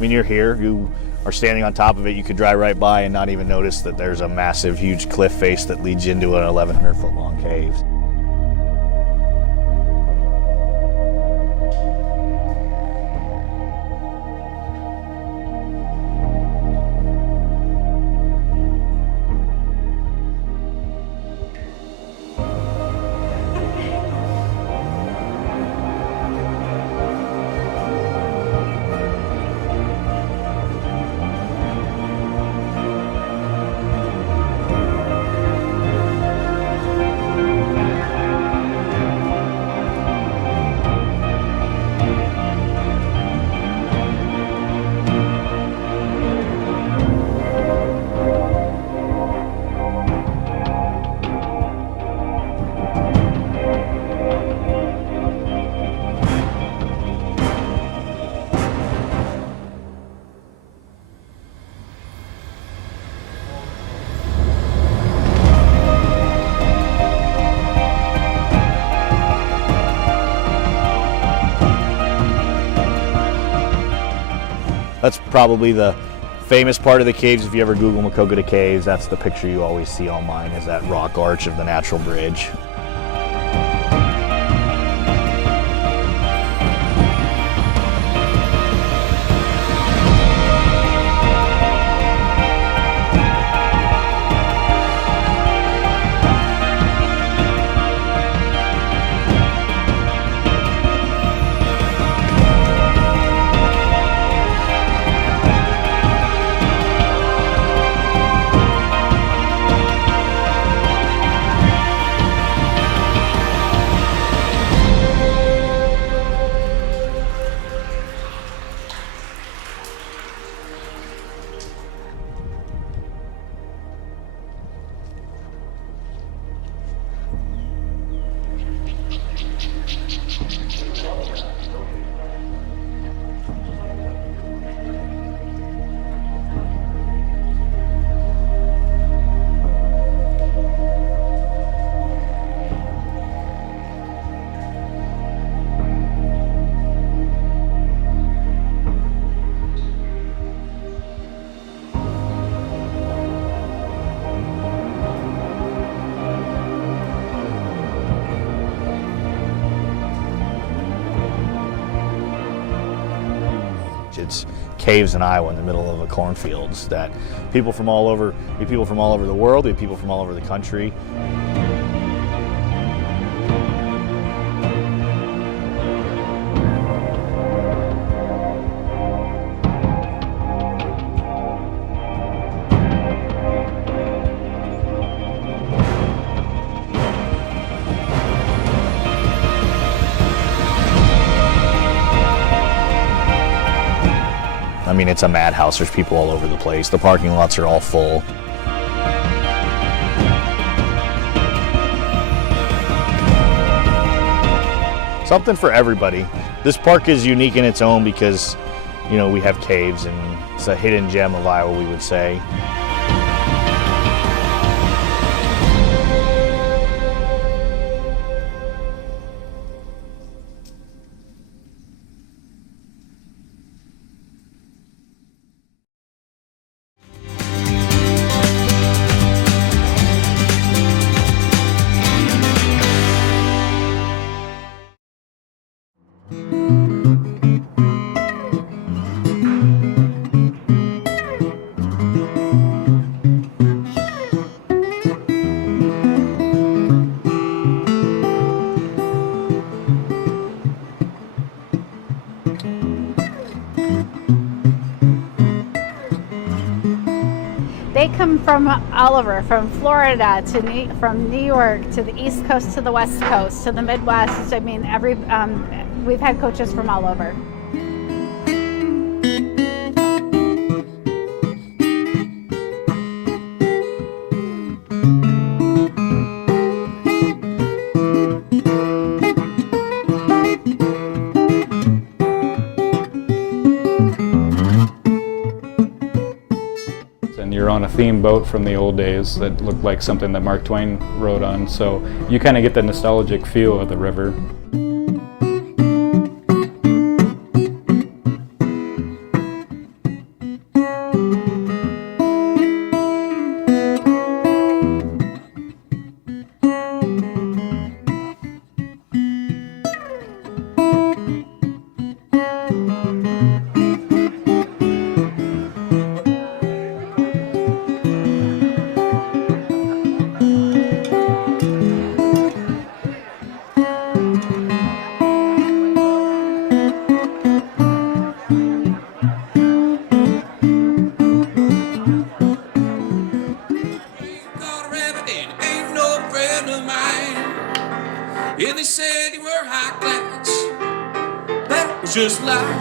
mean, you're here, you are standing on top of it, you could drive right by and not even notice that there's a massive, huge cliff face that leads you into an 1,100 foot long cave. That's probably the famous part of the caves. If you ever Google Maquoketa Caves, that's the picture you always see on mine, is that rock arch of the natural bridge. It's caves in Iowa in the middle of the cornfields that people from all over, we have people from all over the world, we have people from all over the country. I mean, it's a madhouse. There's people all over the place. The parking lots are all full. Something for everybody. This park is unique in its own because, you know, we have caves and it's a hidden gem of Iowa, we would say. They come from all over, from Florida to from New York to the East Coast to the West Coast to the Midwest. I mean, we've had coaches from all over. And you're on a theme boat from the old days that looked like something that Mark Twain rode on, so you kind of get the nostalgic feel of the river. Yeah, they said you were high class. That was just life.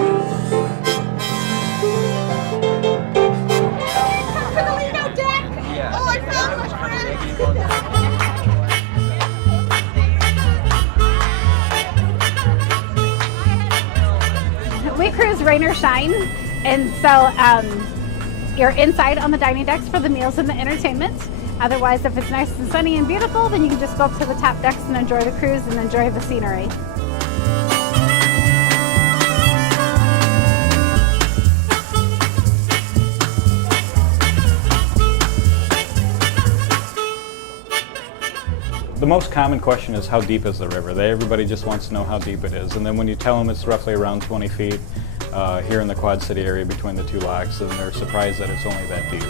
We cruise rain or shine, and so you're inside on the dining decks for the meals and the entertainment. Otherwise, if it's nice and sunny and beautiful, then you can just go up to the top decks and enjoy the cruise and enjoy the scenery. The most common question is how deep is the river? Everybody just wants to know how deep it is. And then when you tell them it's roughly around 20 feet here in the Quad City area between the two locks, then they're surprised that it's only that deep.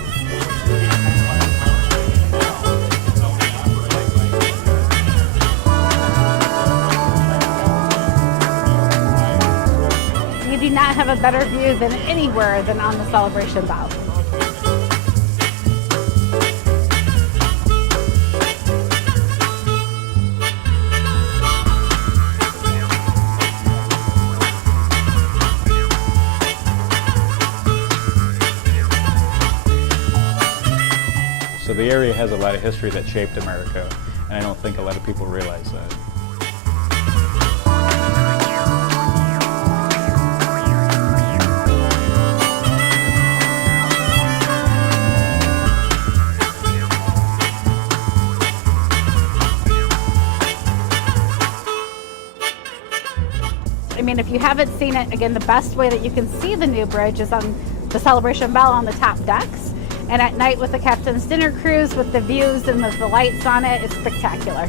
You do not have a better view than anywhere than on the Celebration Bow. So the area has a lot of history that shaped America, and I don't think a lot of people realize that. I mean, if you haven't seen it, again, the best way that you can see the new bridge is on the Celebration Bell on the top decks. And at night with the captain's dinner cruise with the views and the lights on it, it's spectacular.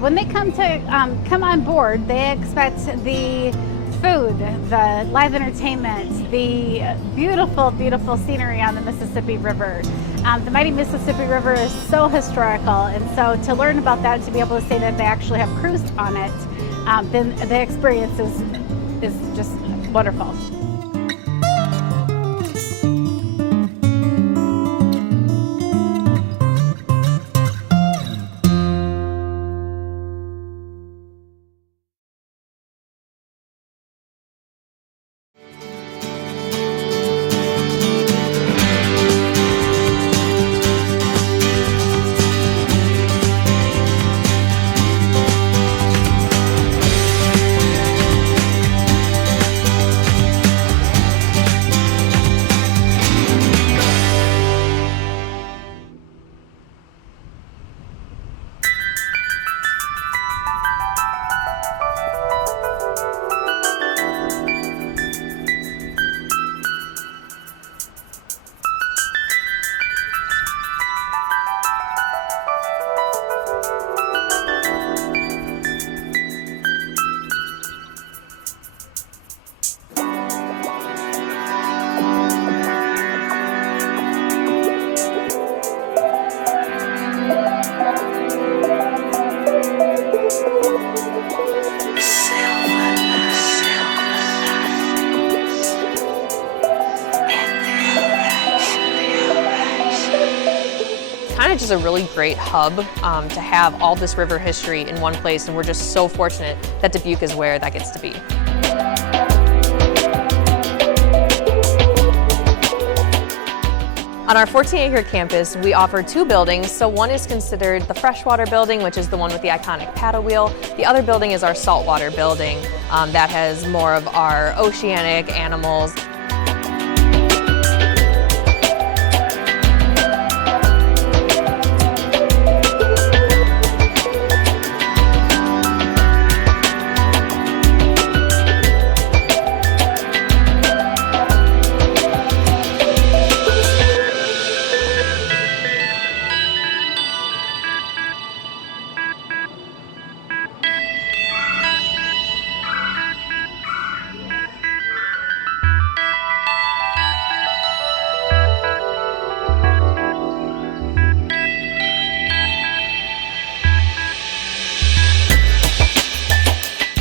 When they come on board, they expect the food, the live entertainment, the beautiful, beautiful scenery on the Mississippi River. The mighty Mississippi River is so historical, and so to learn about that, to be able to say that they actually have cruised on it, then the experience is just wonderful. Kind of just a really great hub to have all this river history in one place, and we're just so fortunate that Dubuque is where that gets to be. On our 14-acre campus, we offer 2 buildings. So one is considered the freshwater building, which is the one with the iconic paddle wheel. The other building is our saltwater building that has more of our oceanic animals.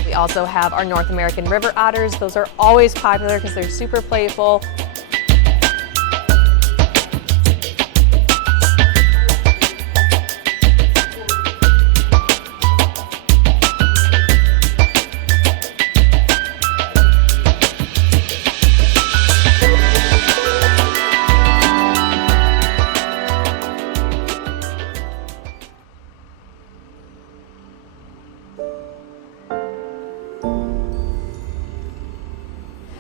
We also have our North American river otters. Those are always popular because they're super playful.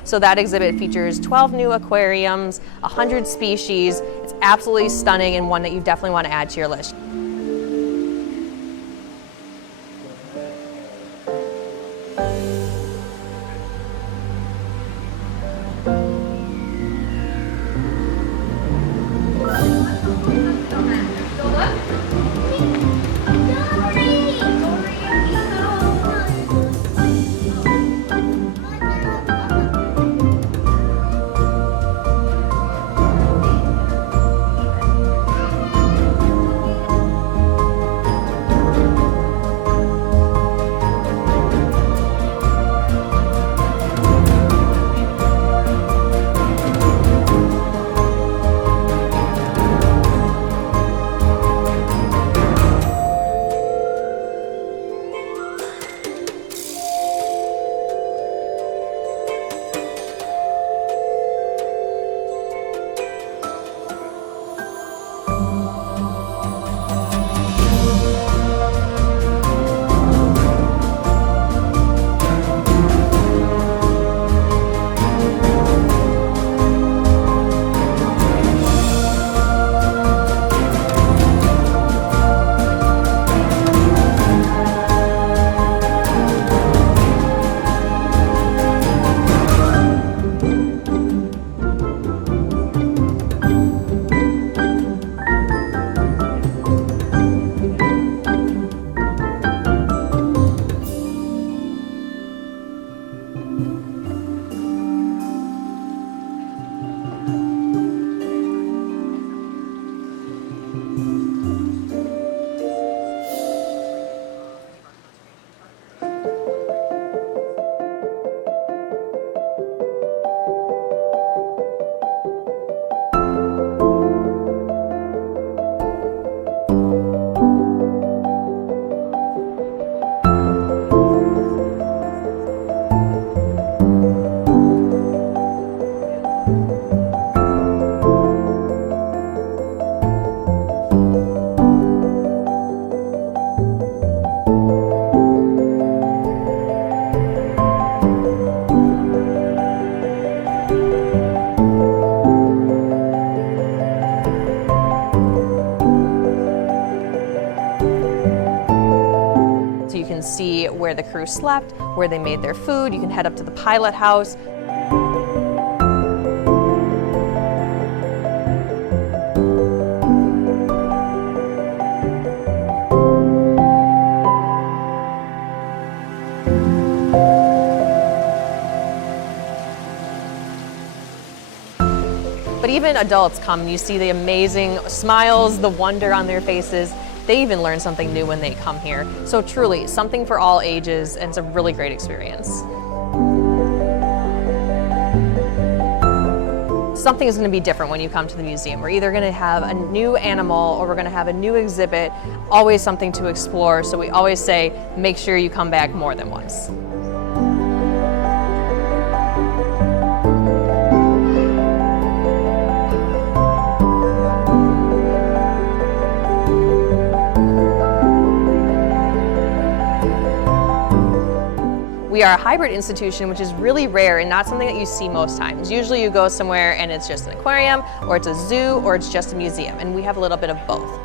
So that exhibit features 12 new aquariums, 100 species. It's absolutely stunning and one that you definitely want to add to your list. See where the crew slept, where they made their food. You can head up to the pilot house. But even adults come and you see the amazing smiles, the wonder on their faces. They even learn something new when they come here. So truly, something for all ages, and it's a really great experience. Something is going to be different when you come to the museum. We're either going to have a new animal or we're going to have a new exhibit, always something to explore. So we always say, make sure you come back more than once. We are a hybrid institution, which is really rare and not something that you see most times. Usually you go somewhere and it's just an aquarium, or it's a zoo, or it's just a museum, and we have a little bit of both.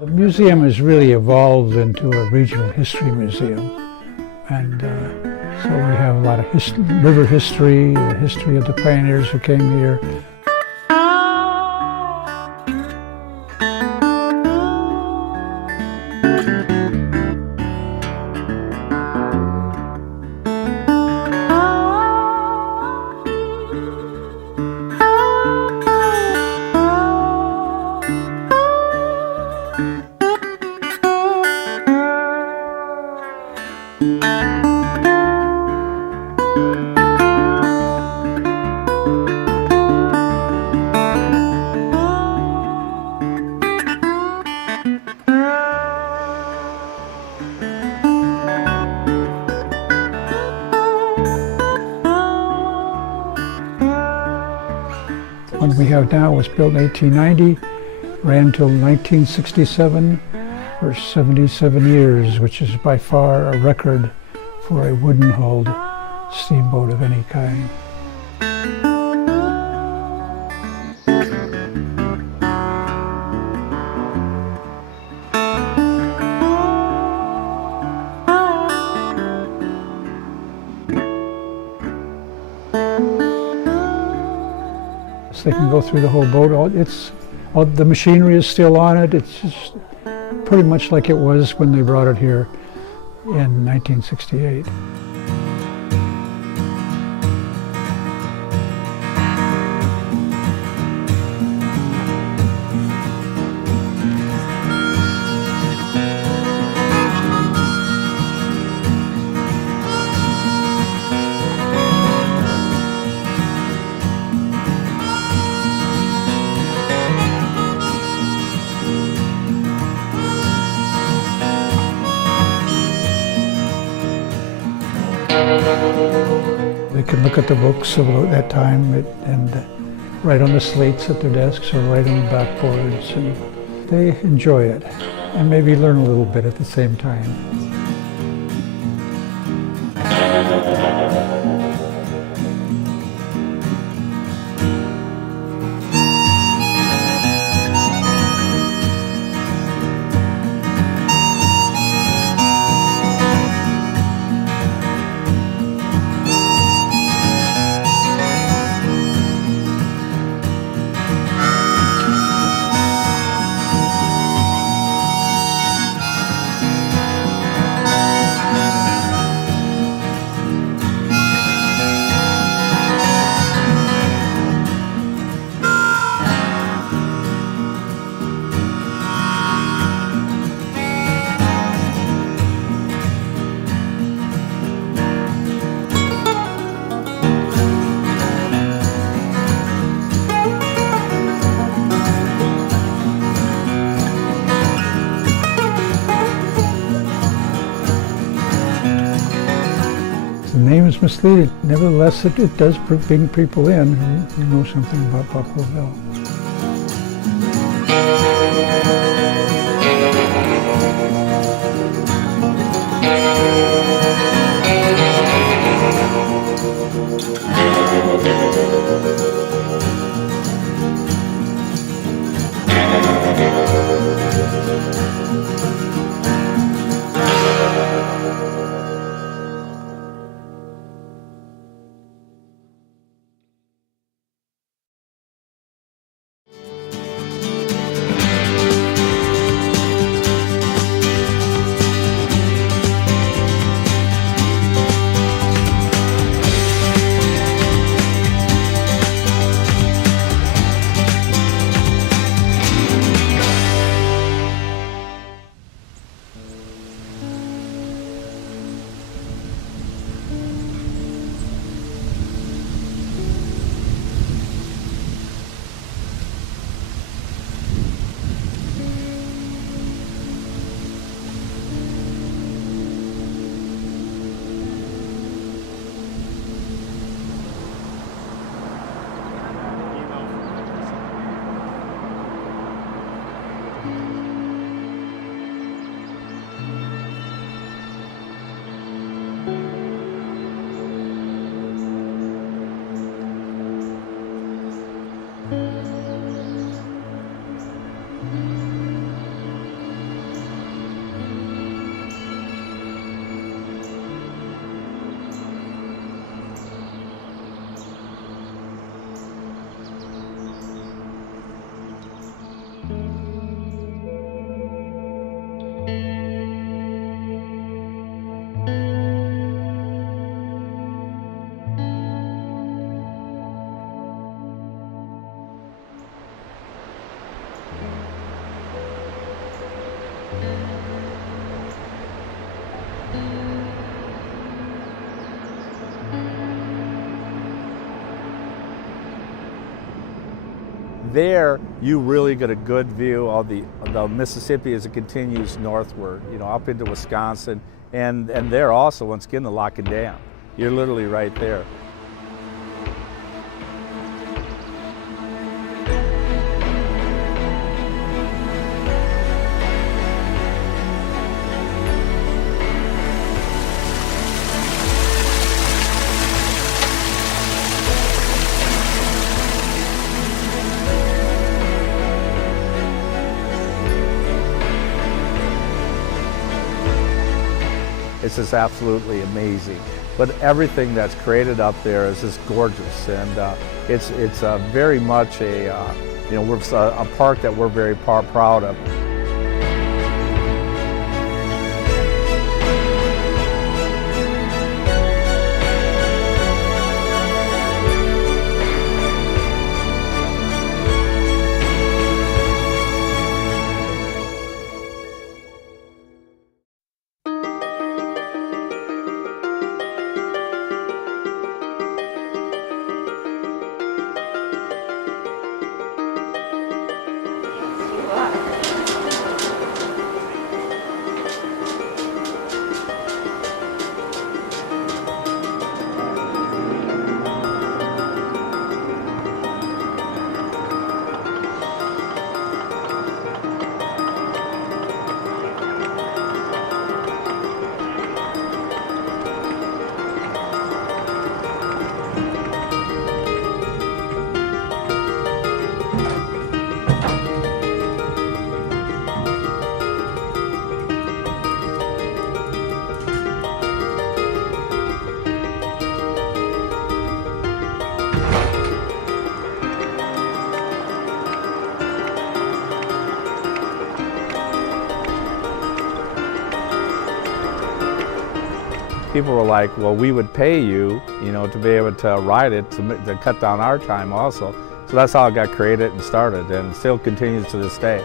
The museum has really evolved into a regional history museum, and so we have a lot of river history, the history of the pioneers who came here. One we have now was built in 1890, ran till 1967 for 77 years, which is by far a record for a wooden-hulled steamboat of any kind. They can go through the whole boat. All the machinery is still on it. It's just pretty much like it was when they brought it here in 1968. They can look at the books about that time and write on the slates at their desks or write on the backboards, and they enjoy it and maybe learn a little bit at the same time. name is misleading. Nevertheless, it does bring people in who know something about Buffalo. There, you really get a good view of the Mississippi as it continues northward, you know, up into Wisconsin, and there also, once again, the Lock and Dam. You're literally right there. It's just absolutely amazing. But everything that's created up there is just gorgeous, and it's very much a you know, a park that we're very proud of. People were like, well, we would pay you, you know, to be able to ride it to cut down our time also. So that's how it got created and started, and still continues to this day.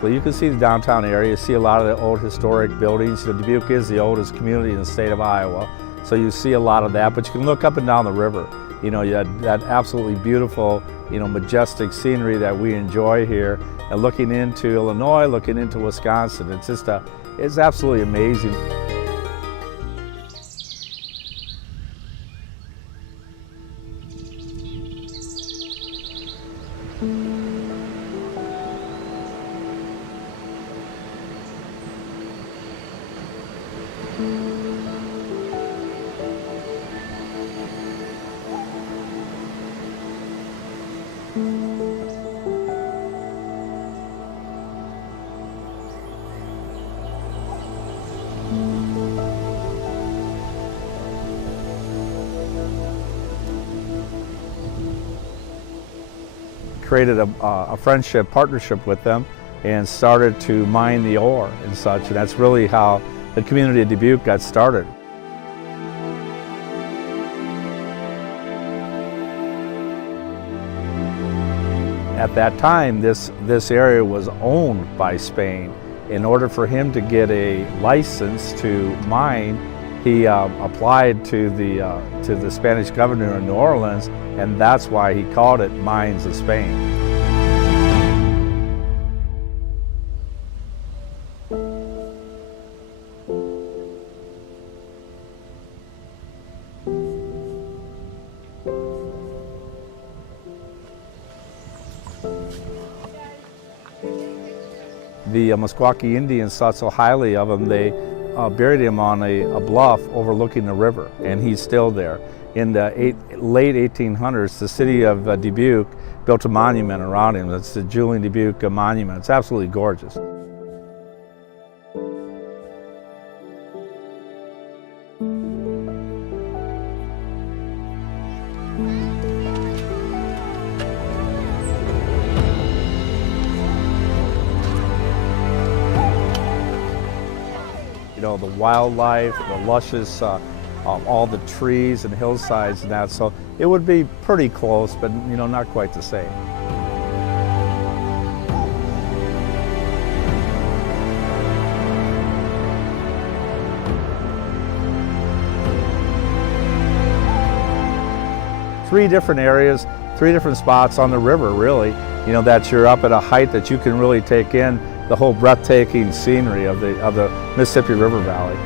exactly. You can see the downtown area, you see a lot of the old historic buildings. You know, Dubuque is the oldest community in the state of Iowa, so you see a lot of that, but you can look up and down the river. You know, you had that absolutely beautiful, you know, majestic scenery that we enjoy here. And looking into Illinois, looking into Wisconsin, it's just it's absolutely amazing. Created a friendship, partnership with them, and started to mine the ore and such, and that's really how the community of Dubuque got started. At that time, this area was owned by Spain. In order for him to get a license to mine, he applied to the Spanish governor in New Orleans, and that's why he called it Mines of Spain. The Maquoketa Indians thought so highly of him, they buried him on a bluff overlooking the river, and he's still there. In the late 1800s, the city of Dubuque built a monument around him. It's the Julian Dubuque Monument. It's absolutely gorgeous. You know, the wildlife, the luscious, all the trees and hillsides and that. So it would be pretty close, but you know, not quite the same. Three different areas, three different spots on the river, really. You know, that you're up at a height that you can really take in the whole breathtaking scenery of the Mississippi River Valley.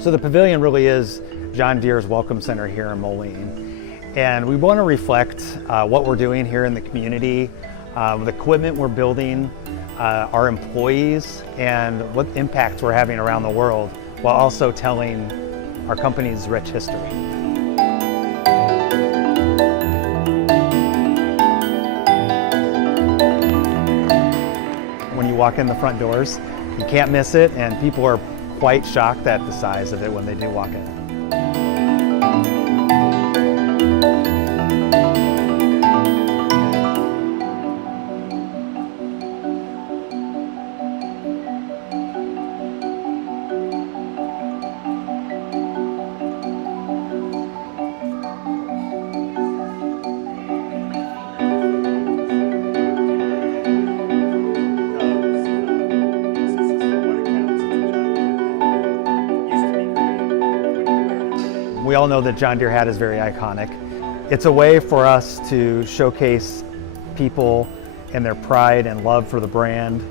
So the pavilion really is John Deere's Welcome Center here in Moline. And we want to reflect what we're doing here in the community, the equipment we're building, our employees, and what impacts we're having around the world, while also telling our company's rich history. When you walk in the front doors, you can't miss it, and people are quite shocked at the size of it when they do walk in. We all know that John Deere hat is very iconic. It's a way for us to showcase people and their pride and love for the brand.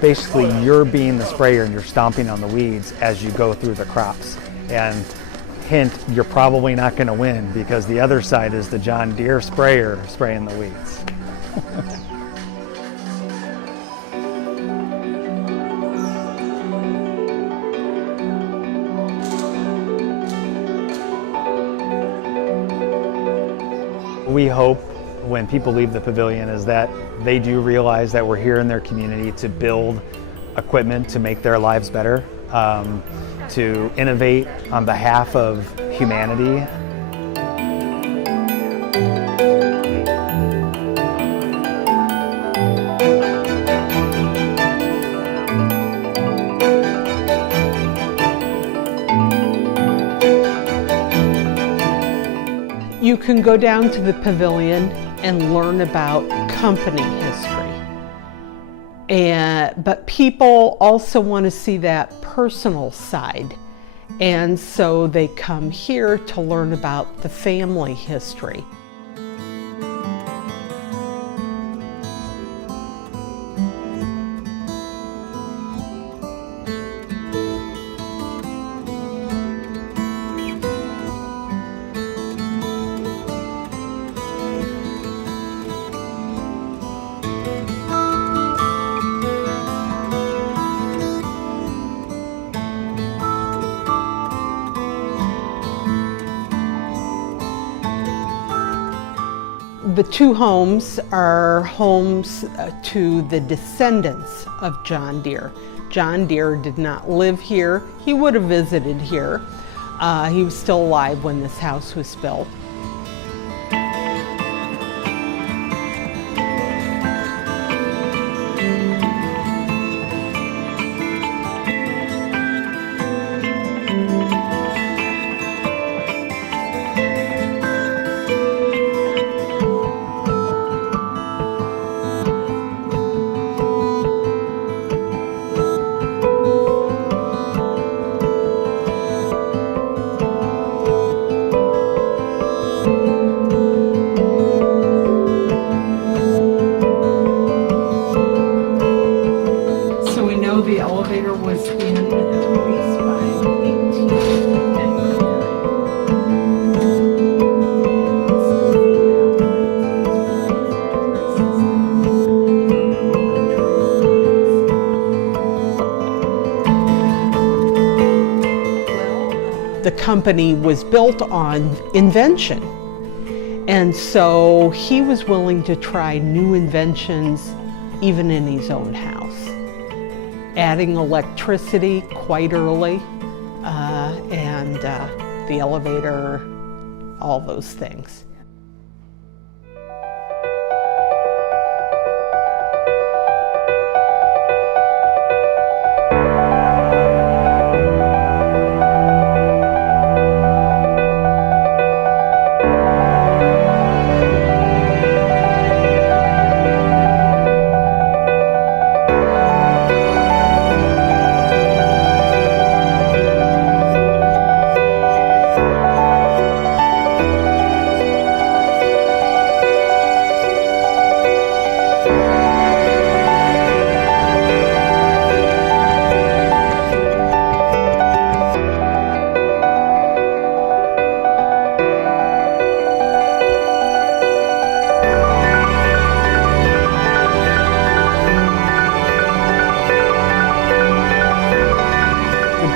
Basically, you're being the sprayer and you're stomping on the weeds as you go through the crops. And hint, you're probably not going to win because the other side is the John Deere sprayer spraying the weeds. We hope when people leave the pavilion is that they do realize that we're here in their community to build equipment to make their lives better, to innovate on behalf of humanity. You can go down to the pavilion and learn about company history. But people also want to see that personal side. And so they come here to learn about the family history. The two homes are homes to the descendants of John Deere. John Deere did not live here. He would have visited here. He was still alive when this house was built. The elevator was in at least by 18. The company was built on invention, and so he was willing to try new inventions even in his own house. Adding electricity quite early, and the elevator, all those things.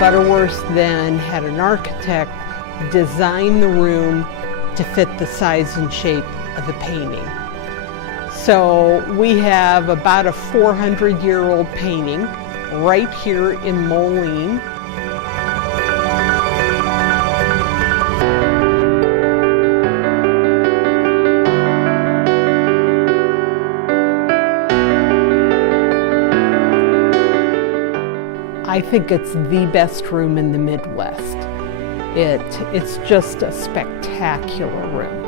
Butterworth then had an architect design the room to fit the size and shape of the painting. So we have about a 400-year-old painting right here in Moline. I think it's the best room in the Midwest. It's just a spectacular room.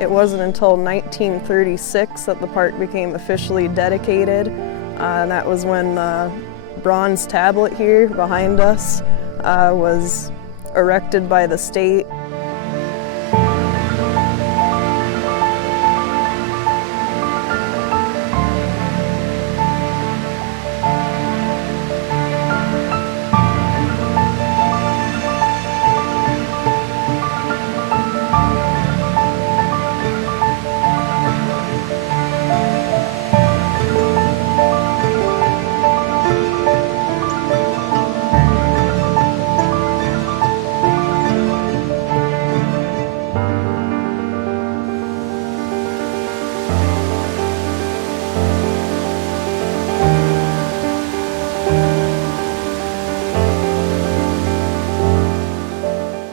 It wasn't until 1936 that the park became officially dedicated. And that was when the bronze tablet here behind us was erected by the state.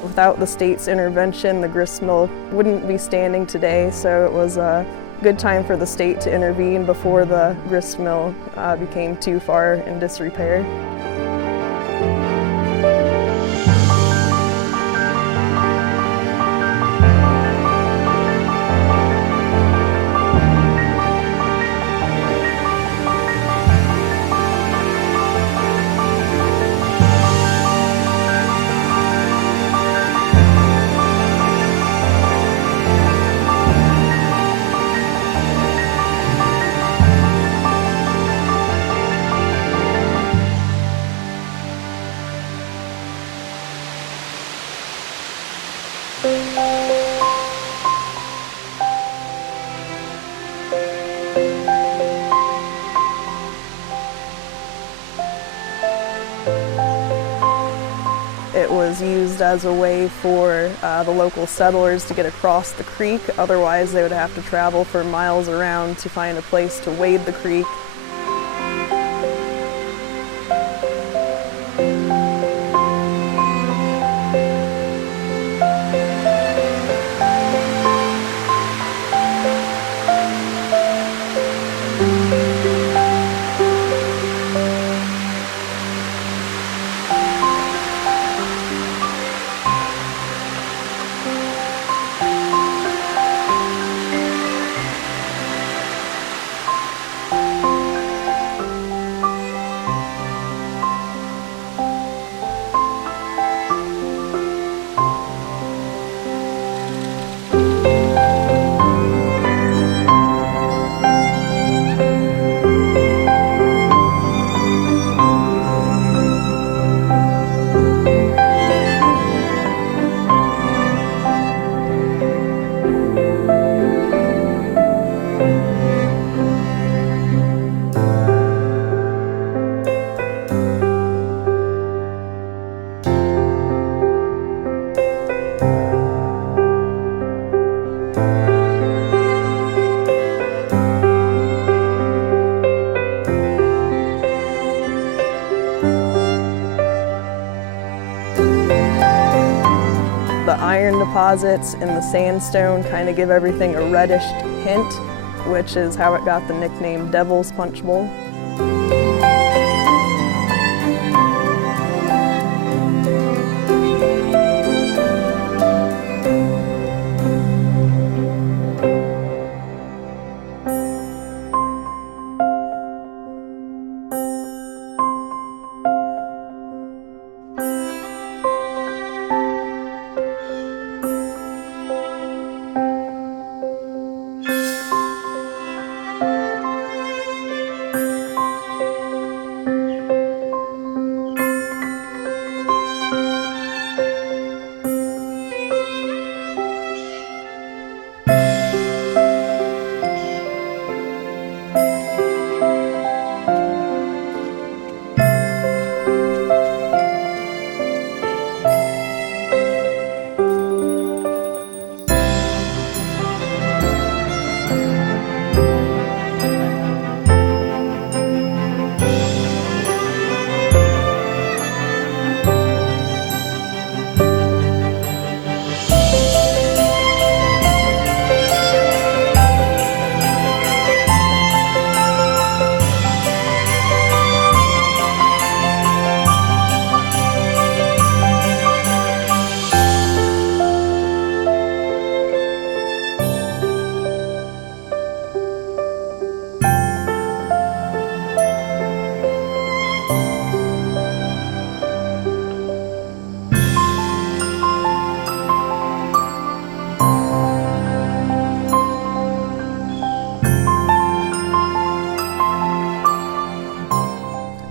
Without the state's intervention, the grist mill wouldn't be standing today, so it was a good time for the state to intervene before the grist mill became too far in disrepair. It was used as a way for the local settlers to get across the creek. Otherwise, they would have to travel for miles around to find a place to wade the creek. deposits in the sandstone kind of give everything a reddish hint, which is how it got the nickname Devil's Punch Bowl.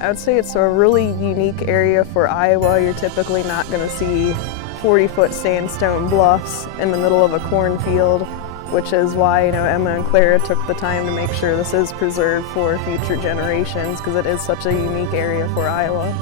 I would say it's a really unique area for Iowa. You're typically not going to see 40-foot sandstone bluffs in the middle of a cornfield, which is why Emma and Clara took the time to make sure this is preserved for future generations, because it is such a unique area for Iowa.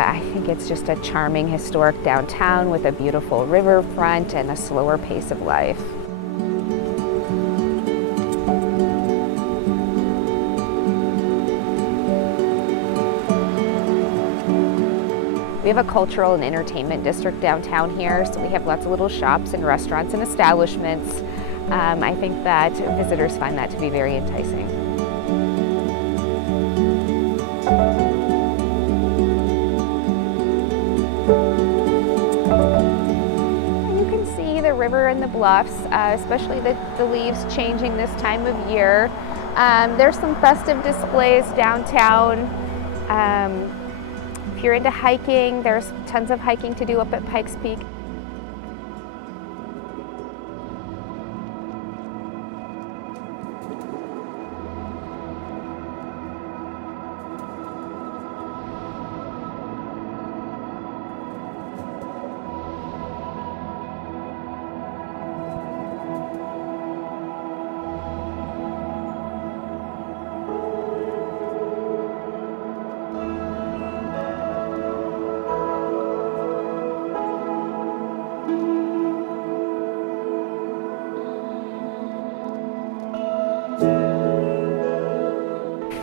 I think it's just a charming historic downtown with a beautiful riverfront and a slower pace of life. We have a cultural and entertainment district downtown here, so we have lots of little shops and restaurants and establishments. I think that visitors find that to be very enticing. River and the bluffs, especially the leaves changing this time of year. There's some festive displays downtown. If you're into hiking, there's tons of hiking to do up at Pikes Peak.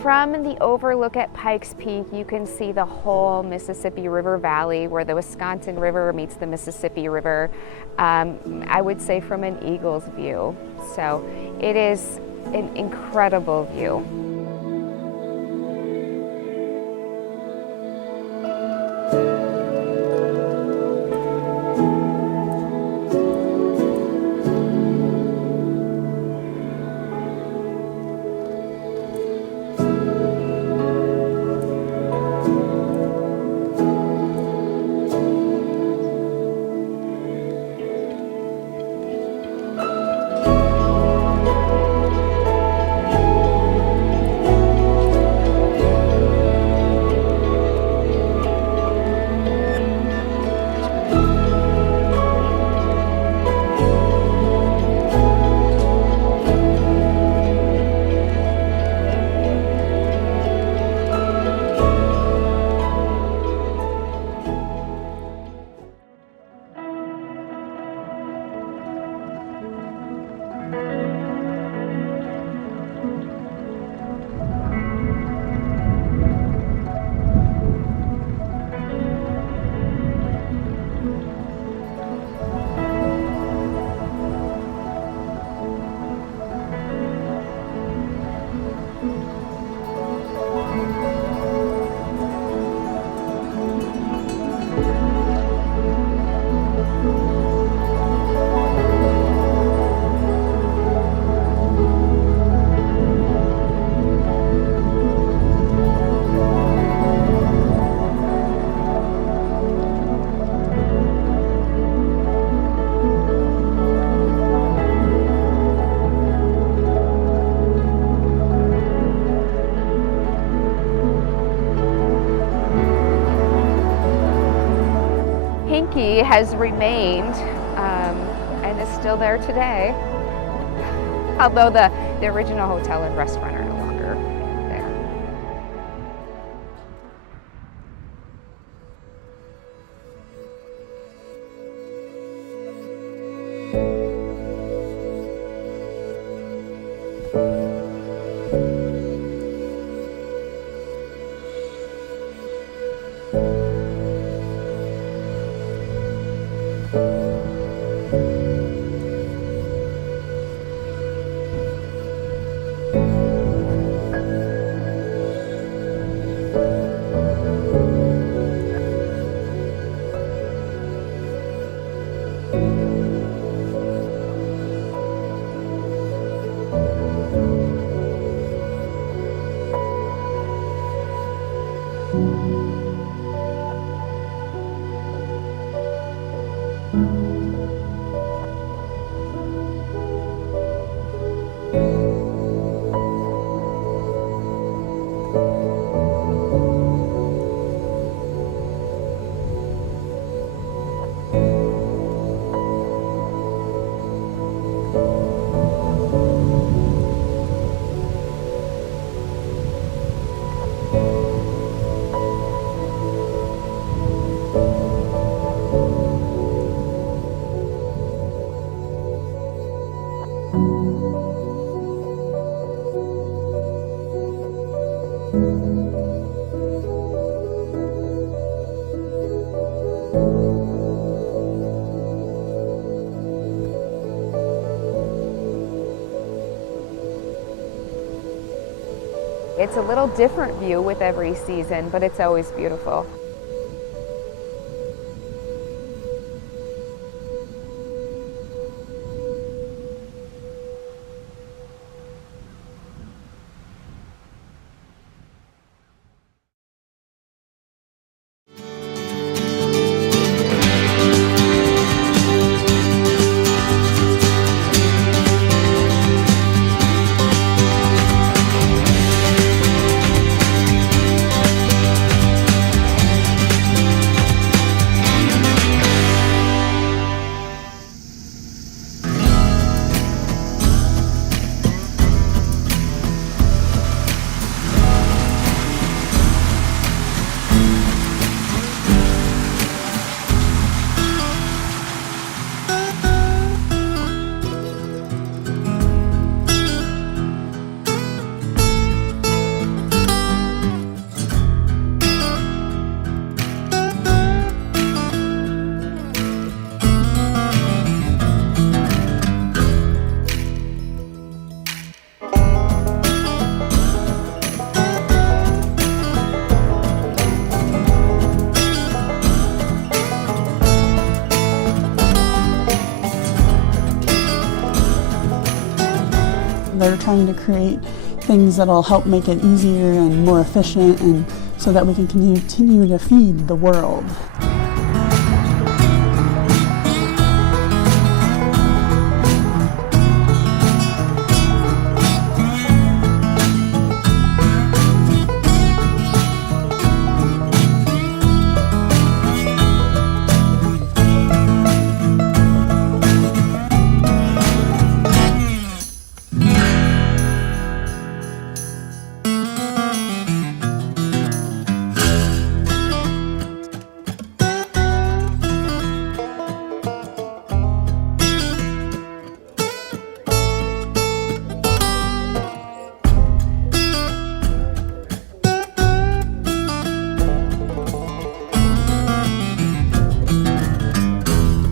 From the overlook at Pikes Peak, you can see the whole Mississippi River Valley where the Wisconsin River meets the Mississippi River, I would say from an eagle's view. So it is an incredible view. Dubuque has remained and is still there today. Although the original hotel and restaurant are no longer there. It's a little different view with every season, but it's always beautiful. They're trying to create things that'll help make it easier and more efficient, and so that we can continue to feed the world.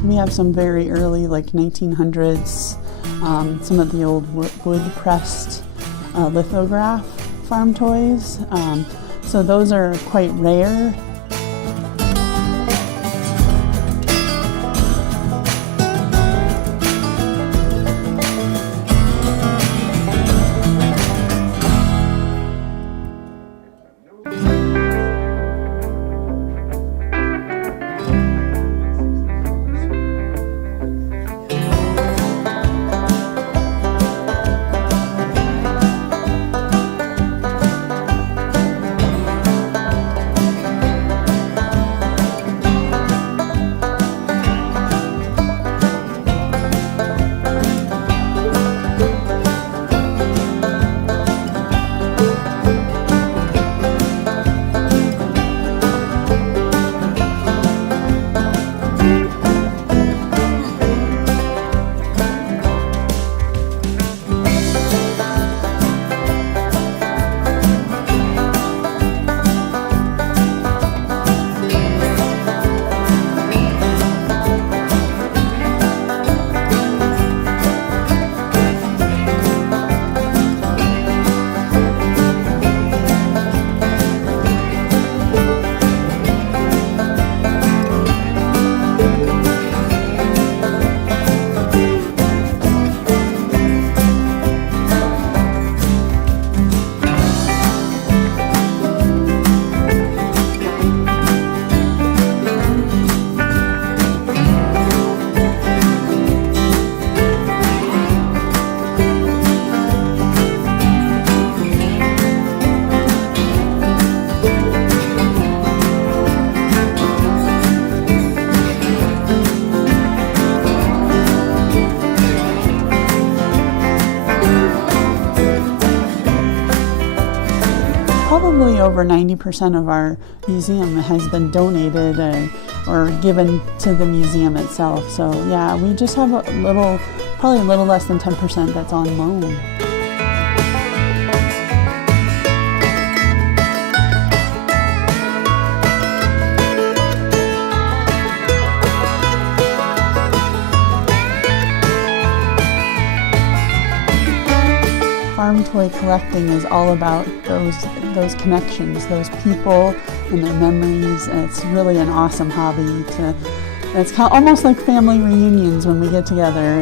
We have some very early, like 1900s, some of the old wood-pressed lithograph farm toys. So those are quite rare. Probably over 90% of our museum has been donated or given to the museum itself. So yeah, we just have probably a little less than 10% that's on loan. Farm toy collecting is all about those connections, those people and their memories, and it's really an awesome hobby. It's almost like family reunions when we get together.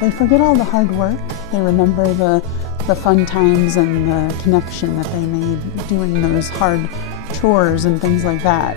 They forget all the hard work. They remember the fun times and the connection that they made doing those hard chores and things like that.